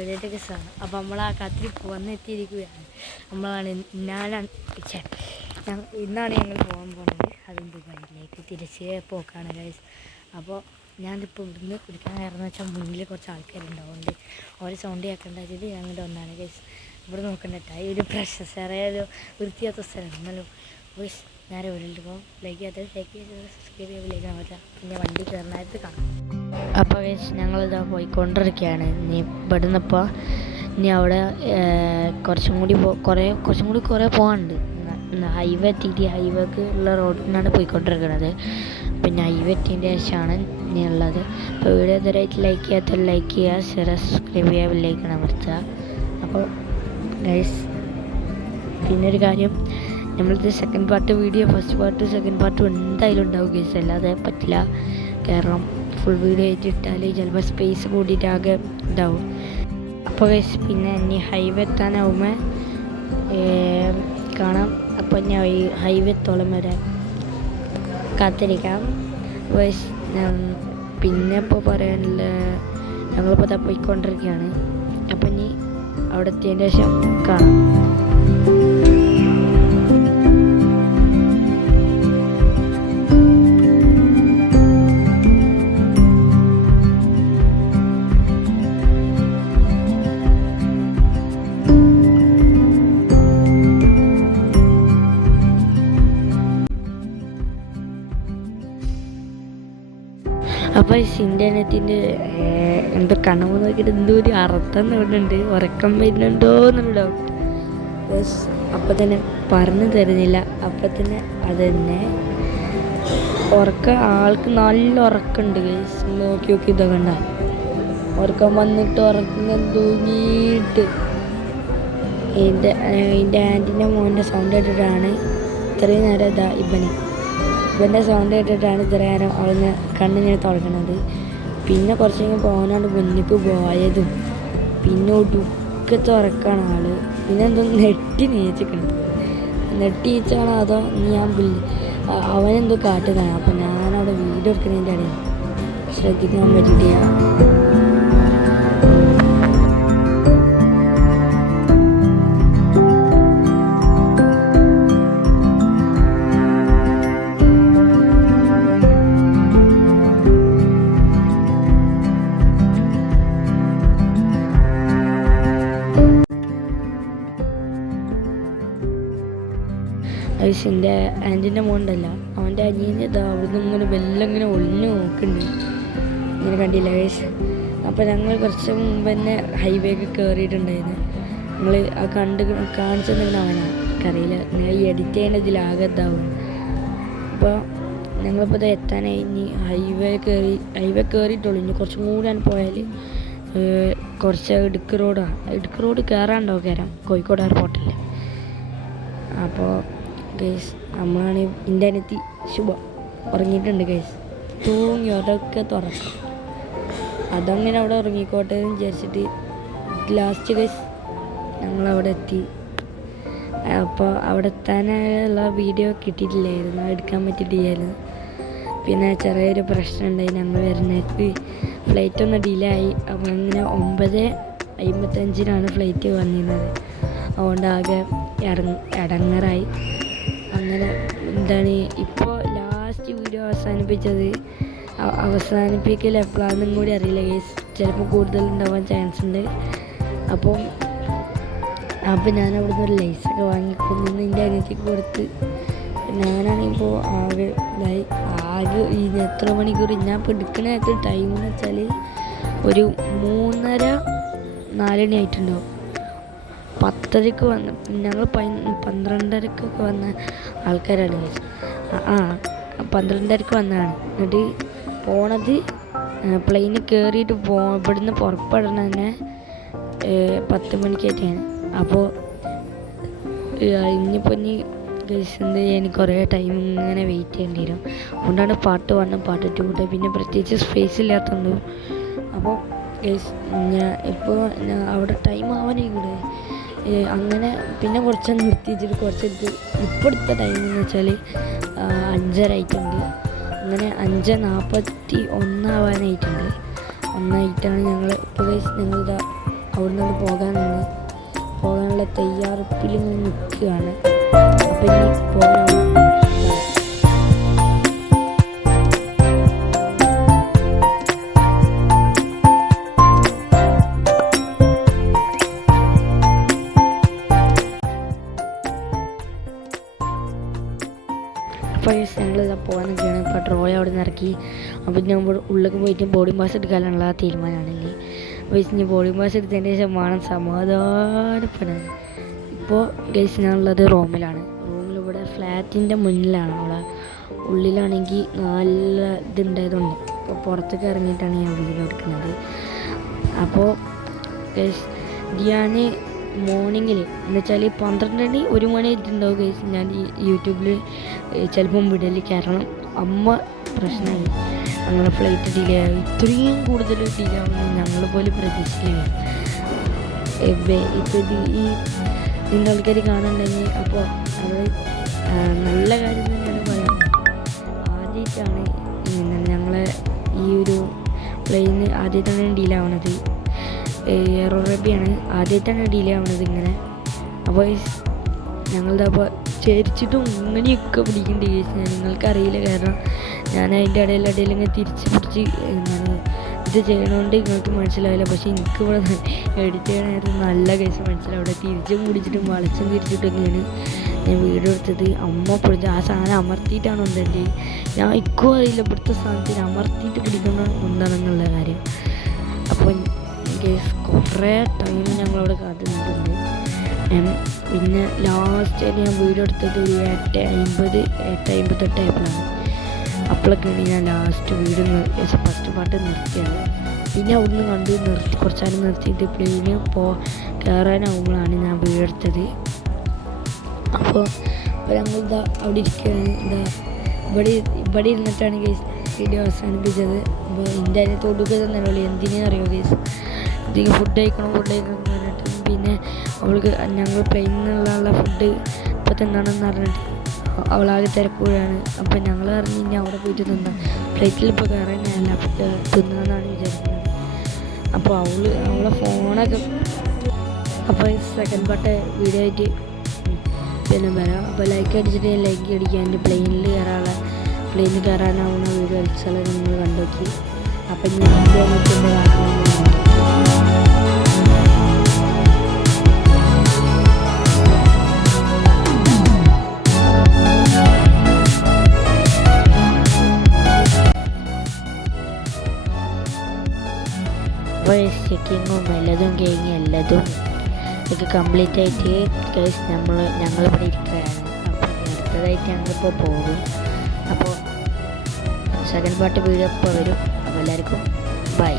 വീഡിയോയിലേക്ക് സാധനം. അപ്പോൾ നമ്മൾ ആ കാത്തിരിപ്പ് വന്നെത്തിയിരിക്കുകയാണ്. ഇന്നാണ് ഞങ്ങൾ പോകാൻ പോകുന്നത്. അതും ദുബായിലേക്ക് തിരിച്ച് പോക്കാണ് ഗൈസ്. അപ്പോൾ ഞാനിപ്പോൾ ഇവിടുന്ന് കുടിക്കാൻ കയറുന്ന വെച്ചാൽ മുന്നിൽ കുറച്ച് ആൾക്കാരുണ്ടാവുന്നുണ്ട്. ഓരോ സൗണ്ട് കേൾക്കേണ്ടത് ഞങ്ങളുടെ ഒന്നാണ് ഗൈസ്. ഇവിടെ നോക്കണ്ടിട്ടാ ഈ ഒരു പ്രശസ്തരായ വൃത്തിയാത്ത സ്ഥലം എന്നാലും ഗൈസ് നേരെ വീട്ടിൽ പോകും. ലൈക്ക് സബ്സ്ക്രൈബ് ചെയ്യാൻ പറ്റില്ല. പിന്നെ വണ്ടി കയറുന്നതായിട്ട് കാണാം. അപ്പോൾ ഗൈസ് ഞങ്ങളിതാ പോയിക്കൊണ്ടിരിക്കുകയാണ്. ഇനി ഇവിടുന്നിപ്പോൾ ഇനി അവിടെ കുറച്ചും കൂടി കുറേ പോകാനുണ്ട്. ഹൈവേ എത്തിയിട്ട് ഹൈവേക്ക് ഉള്ള റോഡിനാണ് പോയിക്കൊണ്ടിരിക്കുന്നത്. പിന്നെ ഹൈവേ എത്തിയതിൻ്റെ ശേഷമാണ് ഇനി ഉള്ളത്. അപ്പോൾ വീഡിയോ ഇതുവരെയായിട്ട് ലൈക്ക് ചെയ്യാത്ത ലൈക്ക് ചെയ്യുക, സബ്സ്ക്രൈബ് ചെയ്യുക, ബെല്ലൈക്കൺ അമർത്തുക. അപ്പോൾ ഗൈസ് പിന്നൊരു കാര്യം, നമ്മളിത് second part video first part second part എന്തായാലും ഉണ്ടാവും ഗൈസ്. അല്ലാതെ പറ്റില്ല. കാരണം ഫുൾ വീഡിയോ ആയിട്ടിട്ടാൽ ചിലപ്പോൾ സ്പേസ് കൂടിയിട്ട് ആകെ ഇതാവും. അപ്പോൾ ഗൈസ് പിന്നെ ഇനി ഹൈവേ എത്താനാവുമ്പോൾ കാണാം. അപ്പോൾ ഞാൻ ഈ ഹൈവേ എത്തോളം വരെ കാത്തിരിക്കാം ഗൈസ്. പിന്നെ ഇപ്പോൾ പറയാനുള്ള ഞങ്ങളിപ്പോൾ ഇതാ പോയിക്കൊണ്ടിരിക്കുകയാണ്. അപ്പം ഇനി അവിടെ എത്തിയതിൻ്റെ ശേഷം കാണാം. അപ്പോൾ ഇന്റർനെറ്റിൻ്റെ എന്തോ കണവ് നോക്കിയിട്ട് എന്തോ ഒരു അർത്ഥം തോന്നുന്നുണ്ട്. ഉറക്കം വരുന്നുണ്ടോ എന്നുള്ള ഡൗട്ട്. അപ്പം തന്നെ പറഞ്ഞു തരുന്നില്ല. അപ്പം തന്നെ അത് തന്നെ ആൾക്ക് നല്ല ഉറക്കമുണ്ട് ഗൈസ്. നോക്കി ഇതൊക്കെ കണ്ട ഉറക്കം വന്നിട്ട് ഉറക്കം തൂങ്ങിയിട്ട് എൻ്റെ ആൻറ്റിൻ്റെ മോൻ്റെ സൗണ്ട് കേട്ടിട്ടാണ് ഇത്രയും നേരം ഇവൻ്റെ സൗണ്ട് കേട്ടിട്ടാണ് ഇത്ര നേരം അവന് കണ്ണിങ്ങനെ തുറക്കണത്. പിന്നെ കുറച്ച് കഴിഞ്ഞ് പോകാനാണ് മുന്നിക്ക് പോയതും. പിന്നെ ഒടുക്കത്തെ ഉറക്കാണ് ആള്. പിന്നെ എന്തോ നെട്ടി നീച്ചാണോ അതോ ഞാൻ അവനെന്തോ കാട്ടുന്നതാണ്. അപ്പം ഞാനവിടെ വീഡിയോ എടുക്കുന്നതിൻ്റെ ഇടയിൽ ശ്രദ്ധിക്കാൻ പറ്റിയിട്ടില്ല. ഐസിൻ്റെ ആൻറ്റിൻ്റെ മോണ്ടല്ല അവൻ്റെ അനിയന് ഇതാ അവിടുന്ന് ഇങ്ങനെ വെല്ലങ്ങനെ ഒളിഞ്ഞു നോക്കുന്നുണ്ട്. ഇങ്ങനെ കണ്ടില്ല ഗൈസ്. അപ്പോൾ ഞങ്ങൾ കുറച്ച് മുമ്പ് തന്നെ ഹൈവേക്ക് കയറിയിട്ടുണ്ടായിരുന്നു. ഞങ്ങൾ ആ കാണിച്ചെന്നിങ്ങനെ അവനാണ് എനിക്കറിയില്ല. ഞാൻ ഈ എഡിറ്റ് ചെയ്യേണ്ടതിലാകെ ഇതാവും. അപ്പോൾ ഞങ്ങളിപ്പോൾ ഇത് എത്താനായി. ഇനി ഹൈവേ കയറിയിട്ടുള്ളൂ. ഇനി കുറച്ചും കൂടിയാണ് പോയാൽ കുറച്ച് ഇടുക്ക് റോഡ് കയറാണ്ടാവും കോഴിക്കോട് എയർപോർട്ടിൽ. അപ്പോൾ ഗൈസ് നമ്മളാണ് ഇന്റർനെറ്റ് ശുഭ ഉറങ്ങിയിട്ടുണ്ട് ഗൈസ്. തൂങ്ങി അതൊക്കെ തുറക്കും. അതങ്ങനെ അവിടെ ഉറങ്ങിക്കോട്ടെ എന്ന് വിചാരിച്ചിട്ട് ലാസ്റ്റ് ഗൈസ് ഞങ്ങളവിടെ എത്തി. അപ്പോൾ അവിടെ എത്താനുള്ള വീഡിയോ കിട്ടിയിട്ടില്ലായിരുന്നു, എടുക്കാൻ പറ്റിയിട്ടില്ലായിരുന്നു. പിന്നെ ചെറിയൊരു പ്രശ്നം ഉണ്ടായി. ഞങ്ങൾ വരുന്നേക്ക് ഫ്ലൈറ്റ് ഒന്ന് ഡിലേ ആയി. അപ്പോൾ അങ്ങനെ 9:55 ഫ്ലൈറ്റ് വന്നിരുന്നത്. അതുകൊണ്ട് ആകെ ഇടങ്ങറായി. അങ്ങനെ എന്താണ് ഇപ്പോൾ ലാസ്റ്റ് വീഡിയോ അവസാനിപ്പിക്കൽ എപ്പോഴാണെന്നും കൂടി അറിയില്ല ഗൈസ്. ചിലപ്പോൾ കൂടുതൽ ഉണ്ടാവാൻ ചാൻസ് ഉണ്ട്. അപ്പോൾ ഞാനവിടുന്ന് ഒരു ലൈസൊക്കെ വാങ്ങിക്കൊണ്ടിരുന്ന് എൻ്റെ അനിയത്തിക്ക് കൊടുത്ത് ഞാനാണിപ്പോൾ ആകെ ഈ എത്ര മണിക്കൂർ ഞാൻ ഇപ്പോൾ എടുക്കുന്ന ടൈം എന്ന് വെച്ചാൽ ഒരു 3:30-4 മണി ആയിട്ടുണ്ടാവും. 10:00 വന്ന് ഞങ്ങൾ 12:30 വന്ന ആൾക്കാരാണ്. 12:30 വന്നതാണ്. എന്നിട്ട് പോണത് പ്ലെയിന് കയറിയിട്ട് ഇവിടുന്ന് പുറപ്പെടണ തന്നെ 10 മണിക്കായിട്ടാണ്. അപ്പോൾ ഇനിയിപ്പോൾ ഗൈസ് എന്ത് ചെയ്യാൻ കുറേ ടൈം ഇങ്ങനെ വെയിറ്റ് ചെയ്യേണ്ടി വരും. അതുകൊണ്ടാണ് പാർട്ട് 1 പാർട്ട് 2 പിന്നെ പ്രത്യേകിച്ച് സ്പേസ് ഇല്ലാത്തതുകൊണ്ട്. അപ്പോൾ ഗൈസ് ഇപ്പോൾ അവിടെ ടൈം ആവാനേ കൂടെ അങ്ങനെ പിന്നെ കുറച്ച് നിർത്തിച്ചിട്ട് കുറച്ചെടുത്ത് ഇപ്പോൾ എടുത്ത ടൈം എന്ന് വെച്ചാൽ 5:30 ആയിട്ടുണ്ട്. അങ്ങനെ 5:41 ആവാനായിട്ടുണ്ട്. ഒന്നായിട്ടാണ് ഞങ്ങൾ ഇപ്പോൾ ഞങ്ങളിതാ അവിടെ നിന്ന് പോകാനുള്ള തയ്യാറെടുപ്പിൽ ഇങ്ങനെ നിൽക്കുകയാണ്. അപ്പം ഇനി പോകാൻ അപ്പോൾ ഞങ്ങളിതാ പോകാനൊക്കെയാണ്. ഇപ്പോൾ ട്രോളി അവിടെ നിന്ന് ഇറക്കി. അപ്പോൾ നമ്മൾ ഉള്ളിലേക്ക് പോയിട്ട് ബോർഡിംഗ് പാസ് എടുക്കാനുള്ള തീരുമാനമാണെങ്കിൽ ഇനി ബോർഡിംഗ് പാസ് എടുത്തതിന് ശേഷം വേണം സമാധാനപ്പെടാൻ. ഇപ്പോൾ ഗൈസ് ഞാനുള്ളത് റൂമിലാണ്. റൂമിലിവിടെ ഫ്ലാറ്റിൻ്റെ മുന്നിലാണ്. അവിടെ ഉള്ളിലാണെങ്കിൽ നല്ല ഇതുണ്ടായതുകൊണ്ട് ഇപ്പോൾ പുറത്തേക്ക് ഇറങ്ങിയിട്ടാണ് ഞാൻ വീഡിയോ എടുക്കുന്നത്. അപ്പോൾ ഗൈസ് ഞാൻ മോർണിംഗിൽ എന്ന് വെച്ചാൽ 12 1 മണി ആയിട്ടുണ്ടാവും ഗൈസ് ഞാൻ ഈ യൂട്യൂബിൽ ചിലപ്പം വിടൽ. കാരണം അമ്മ പ്രശ്നമായി, ഞങ്ങളുടെ ഫ്ലൈറ്റ് ഡിലേ ആയി. ഇത്രയും കൂടുതൽ ഡിലേ ആവുന്നത് ഞങ്ങൾ പോലും പ്രതീക്ഷിച്ചില്ല. ഇപ്പോൾ ഈ നിൻ്റെ ആൾക്കാർ കാണുന്നുണ്ടെങ്കിൽ അപ്പോൾ അത് നല്ല കാര്യം തന്നെയാണ് പറയാം. ആദ്യമായിട്ടാണ് ഞങ്ങളെ ഈ ഒരു പ്ലെയിന് ആദ്യമായിട്ടാണ് ഡിലേ ആവുന്നത്. എയർ അറേബ്യയാണ് ആദ്യമായിട്ടാണ് ഡിലേ ആവുന്നത് ഇങ്ങനെ. അപ്പോൾ ഞങ്ങളുടെ അപ്പോൾ ചേരിച്ചിട്ടും ഇങ്ങനെയൊക്കെ പിടിക്കേണ്ട കേസ് നിങ്ങൾക്കറിയില്ല. കാരണം ഞാൻ അതിൻ്റെ ഇടയിൽ ഇങ്ങനെ തിരിച്ച് പിടിച്ച് ഇത് ചെയ്യണോണ്ട് നിങ്ങൾക്ക് മനസ്സിലാവില്ല. പക്ഷേ എനിക്കിവിടെ എഡിറ്റ് ചെയ്യണമായിരുന്നു നല്ല കേസ് മനസ്സിലാവും. അവിടെ തിരിച്ചും പിടിച്ചിട്ടും വളച്ചും തിരിച്ചിട്ടൊക്കെയാണ് ഞാൻ വീഡിയോ എടുത്തത്. അമ്മ പിടിച്ച് ആ സാധനം അമർത്തിയിട്ടാണ് ഒന്നെൻ്റെ ഞാൻ ഇക്കും അറിയില്ല ഇവിടുത്തെ സാധനത്തിന് അമർത്തിയിട്ട് പിടിക്കുന്ന എന്താണെന്നുള്ള കാര്യം. അപ്പോൾ കേസ് കുറേ ടൈം ഞങ്ങളവിടെ കാത്തുനിന്നിട്ടുണ്ട്. പിന്നെ ലാസ്റ്റ് ഞാൻ വീഡിയോ എടുത്തത് ഒരു 8:50 8:58 ആയപ്പോഴാണ്. അപ്പോഴൊക്കെയാണ് ഞാൻ ലാസ്റ്റ് വീഡിയോ ഫസ്റ്റ് പാട്ട് നിർത്തിയത്. പിന്നെ അവിടുന്ന് കുറച്ച് നേരം നിർത്തിയിട്ട് പ്ലെയിന് കയറാനാവുമ്പോഴാണ് ഞാൻ വീഡിയോ എടുത്തത്. അപ്പോൾ ഞങ്ങളിതാ അവിടെ ഇരിക്കുകയാണ്. ഇവിടെ ഇരുന്നിട്ടാണ് കേസ് വീഡിയോ അവസാനിപ്പിച്ചത്. അപ്പോൾ എൻ്റെ അതിനെ തൊടുക തന്നെയല്ലോ എന്തിനാ അറിയോ കേസ് ഇതിന് ഫുഡ് കഴിക്കണം എന്ന് പറഞ്ഞിട്ട്. പിന്നെ അവൾക്ക് ഞങ്ങൾ പ്ലെയിനിൽ നിന്നുള്ള ഫുഡ് ഇപ്പോൾ തിന്നണമെന്ന് പറഞ്ഞിട്ട് അവളാകെ തിരക്കുകയാണ്. അപ്പം ഞങ്ങൾ പറഞ്ഞ് ഇനി അവിടെ പോയിട്ട് ഫ്ലൈറ്റിൽ ഇപ്പോൾ കയറാനല്ല തിന്നണമെന്നാണ് വിചാരിക്കുന്നത്. അപ്പോൾ അവളെ ഫോണൊക്കെ അപ്പോൾ സെക്കൻഡ് പാർട്ട് വീഡിയോ ആയിട്ട് പിന്നെ വരാം. അപ്പോൾ ലൈക്ക് അടിച്ചിട്ട് ലൈക്ക് അടിക്കുക. എൻ്റെ പ്ലെയിനിൽ കയറാനാവുന്ന വീഡിയോ അടിച്ചാലും നിങ്ങൾ കണ്ടുനോക്കി. അപ്പം ഞാൻ അപ്പോൾ ചെക്കിങ്ങും എല്ലാതും കഴിഞ്ഞ് എല്ലാതും ഒക്കെ കംപ്ലീറ്റ് ആയിട്ട് കേസ് ഞങ്ങളിവിടെ ഇരിക്കുകയാണ്. അപ്പോൾ അടുത്തതായിട്ട് ഞങ്ങളിപ്പോൾ പോകും. അപ്പോൾ സെക്കൻഡ് പാർട്ട് വീഡിയോ ഇപ്പോൾ വരും. അപ്പോൾ എല്ലാവർക്കും ബൈ.